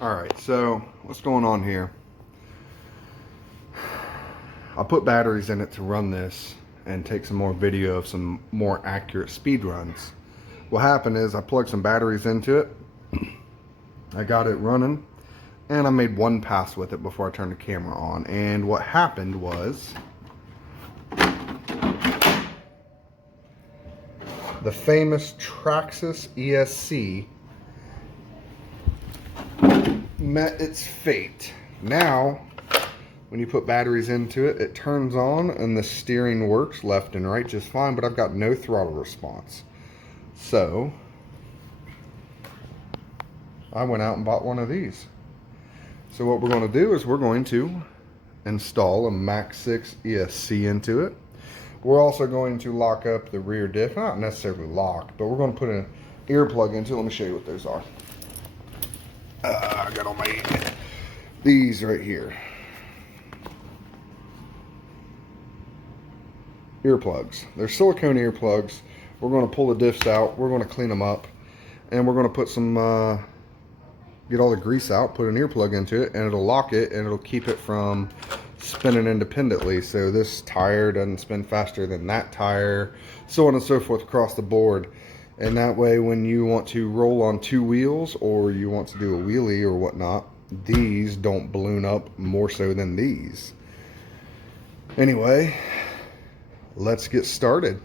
Alright, so what's going on here? I put batteries in it to run this and take some more video of some more accurate speed runs. What happened is I plugged some batteries into it, I got it running, and I made one pass with it before I turned the camera on. And what happened was the famous TRAXXAS ESC met its fate. Now, when you put batteries into it, it turns on and the steering works left and right just fine, but I've got no throttle response. So, I went out and bought one of these. So what we're going to do is we're going to install a TRAXXAS ESC into it. We're also going to lock up the rear diff, not necessarily locked, but we're going to put an earplug into it. Let me show you what those are. I got all my these right here. Earplugs. They're silicone earplugs. We're going to pull the diffs out. We're going to clean them up, and we're going to put some get all the grease out, put an earplug into it, and it'll lock it and it'll keep it from spinning independently. So this tire doesn't spin faster than that tire, so on and so forth across the board. And that way, when you want to roll on two wheels or you want to do a wheelie or whatnot, these don't balloon up more so than these. Anyway, let's get started.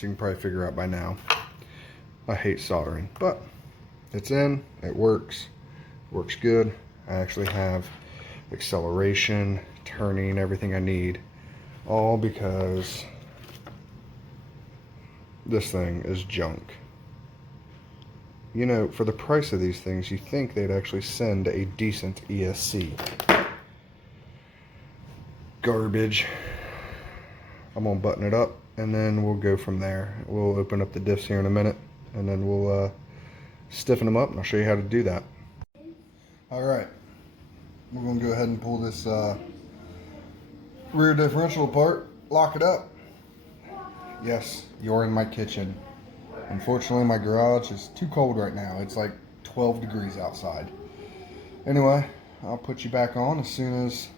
You can probably figure out by now, I hate soldering, but it's in, it works good. I actually have acceleration, turning, everything I need, all because this thing is junk. You know, for the price of these things, you think they'd actually send a decent ESC. Garbage. I'm gonna button it up and then we'll go from there. We'll open up the diffs here in a minute and then we'll stiffen them up, and I'll show you how to do that. Alright, we're going to go ahead and pull this rear differential apart, lock it up. Yes, you're in my kitchen. Unfortunately, my garage is too cold right now. It's like 12 degrees outside. Anyway, I'll put you back on as soon as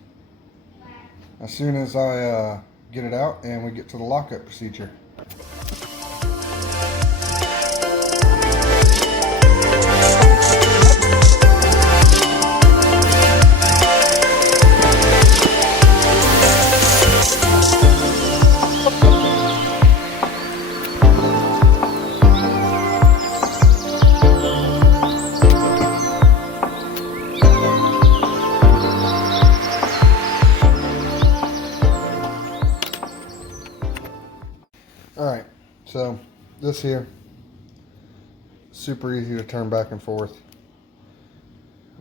I get it out and we get to the lockup procedure. Alright, so this here, super easy to turn back and forth.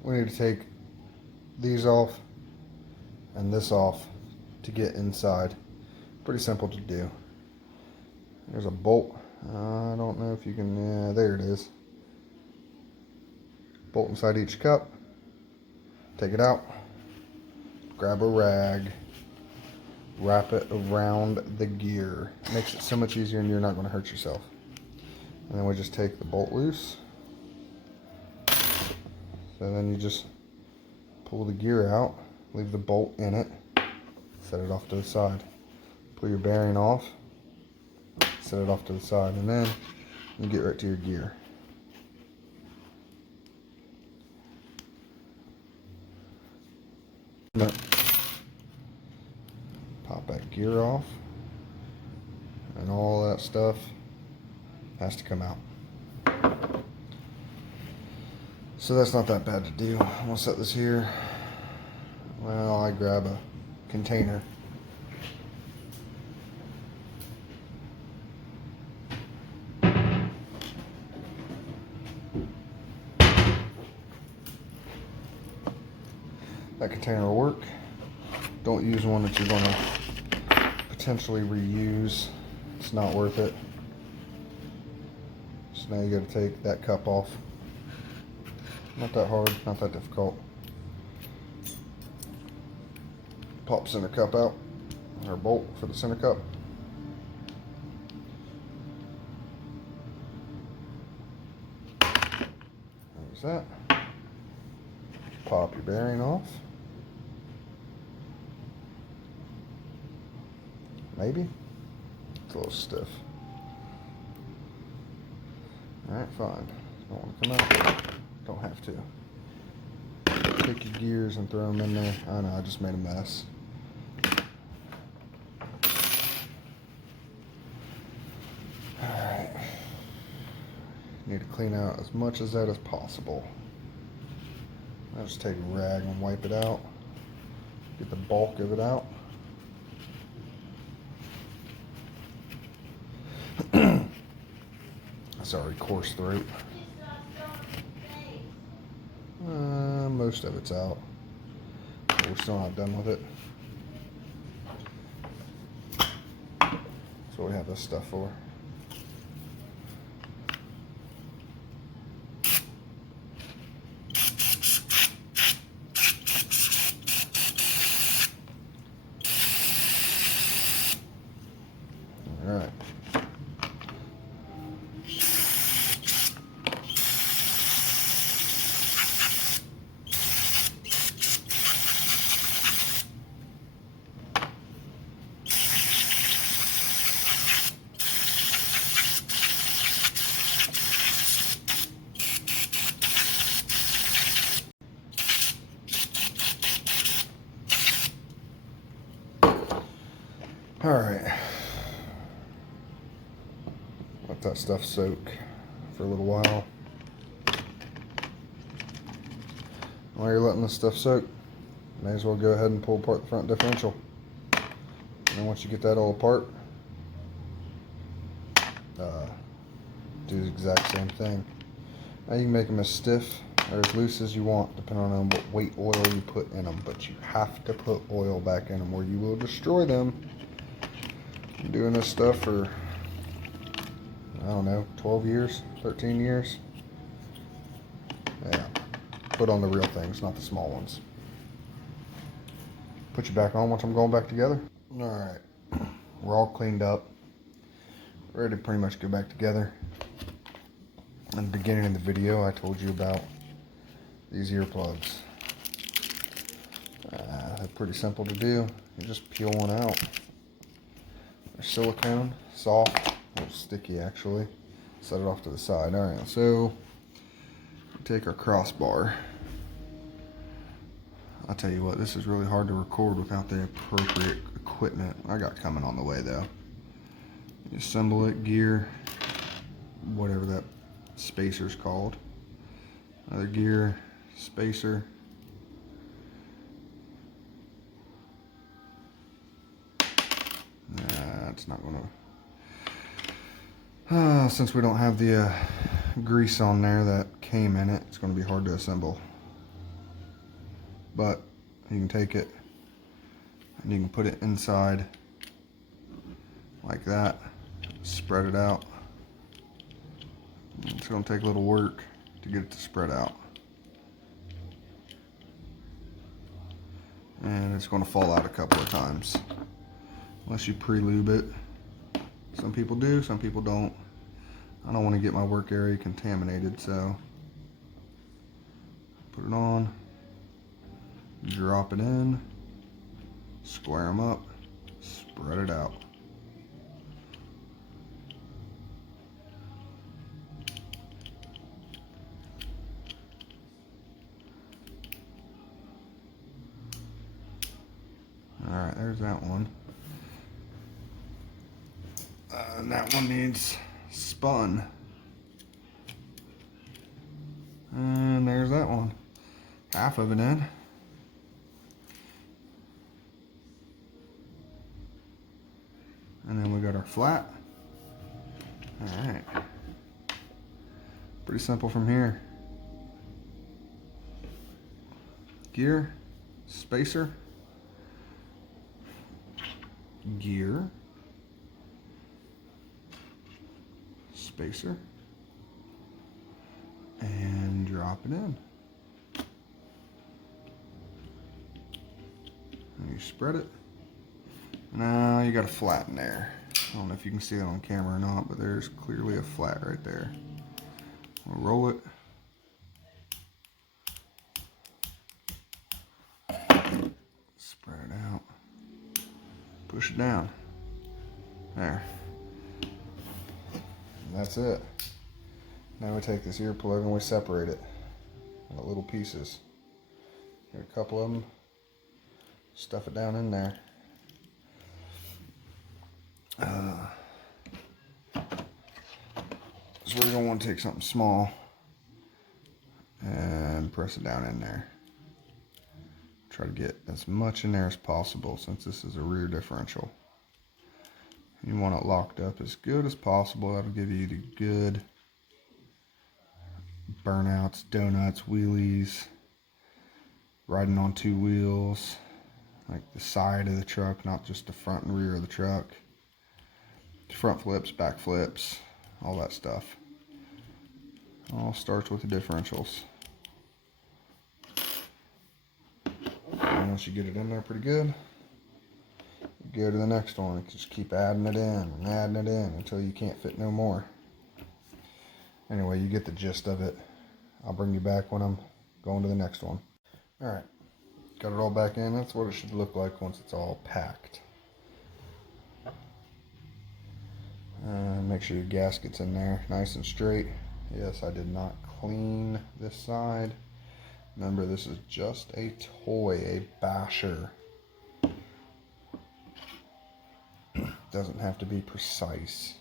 We need to take these off and this off to get inside. Pretty simple to do. There's a bolt. I don't know if you can, yeah, there it is. Bolt inside each cup. Take it out. Grab a rag. Wrap it around the gear. Makes it so much easier and you're not going to hurt yourself. And then we just take the bolt loose. So then you just pull the gear out, leave the bolt in it, set it off to the side. Pull your bearing off, set it off to the side, and then you get right to your gear. No. Pop that gear off, and all that stuff has to come out. So that's not that bad to do. I'm gonna set this here. Well, I grab a container. That container will work. Don't use one that you're gonna potentially reuse. It's not worth it. So now you gotta take that cup off. Not that hard, not that difficult. Pop center cup out, or bolt for the center cup. There's that. Pop your bearing off. Maybe. It's a little stiff. Alright, fine. Don't want to come out. Don't have to. Take your gears and throw them in there. I know, I just made a mess. Alright. Need to clean out as much of that as possible. I'll just take a rag and wipe it out. Get the bulk of it out. That's already coursed through. Most of it's out. But we're still not done with it. That's what we have this stuff for. All right. All right. Let that stuff soak for a little while. While you're letting this stuff soak, may as well go ahead and pull apart the front differential. And then once you get that all apart, do the exact same thing. Now you can make them as stiff or as loose as you want, depending on what weight oil you put in them. But you have to put oil back in them or you will destroy them. I'm doing this stuff for, I don't know, 12 years, 13 years. Yeah, put on the real things, not the small ones. Put you back on once I'm going back together. All right, we're all cleaned up. Ready to pretty much go back together. In the beginning of the video, I told you about these earplugs. They're pretty simple to do. You just peel one out. They're silicone, soft, a little sticky actually. Set it off to the side. All right, so take our crossbar. I'll tell you what, this is really hard to record without the appropriate equipment. I got coming on the way though. You assemble it, gear, whatever that spacer's called. Another gear, spacer. It's not gonna. Since we don't have the grease on there that came in it, it's going to be hard to assemble. But you can take it and you can put it inside like that, spread it out. It's going to take a little work to get it to spread out. And it's going to fall out a couple of times unless you pre-lube it. Some people do, some people don't. I don't want to get my work area contaminated, so put it on, drop it in, square them up, spread it out. Alright, there's that one. And that one needs spun. And there's that one. Half of it in. And then we got our flat. Alright. Pretty simple from here. Gear, spacer, gear, spacer, and drop it in. And you spread it. Now you got a flat in there. I don't know if you can see it on camera or not, but there's clearly a flat right there. We'll roll it. Spread it out. Push it down. There. And that's it. Now we take this ear plug and we separate it into little pieces. Get a couple of them. Stuff it down in there. So we're going to want to take something small and press it down in there. Try to get as much in there as possible since this is a rear differential. You want it locked up as good as possible. That'll give you the good burnouts, donuts, wheelies, riding on two wheels, like the side of the truck, not just the front and rear of the truck. Front flips, back flips, all that stuff. All starts with the differentials. And once you get it in there pretty good, you go to the next one. Just keep adding it in and adding it in until you can't fit no more. Anyway, you get the gist of it. I'll bring you back when I'm going to the next one. Alright, got it all back in. That's what it should look like once it's all packed. Make sure your gasket's in there nice and straight. Yes, I did not clean this side. Remember, this is just a toy, a basher. Doesn't have to be precise.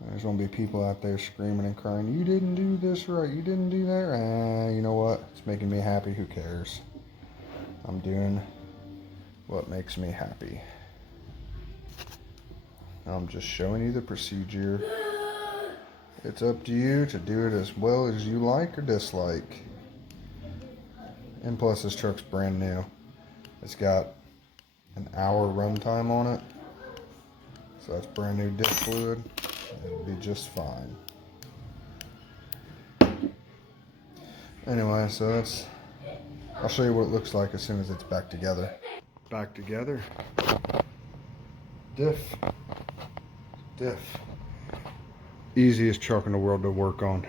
There's going to be people out there screaming and crying, you didn't do this right, you didn't do that. You know what? It's making me happy. Who cares? I'm doing what makes me happy. I'm just showing you the procedure. It's up to you to do it as well as you like or dislike. And plus, this truck's brand new. It's got an hour runtime on it. So that's brand new diff fluid. It'll be just fine. Anyway, so that's, I'll show you what it looks like as soon as it's back together. Back together. Diff. Diff. Easiest truck in the world to work on.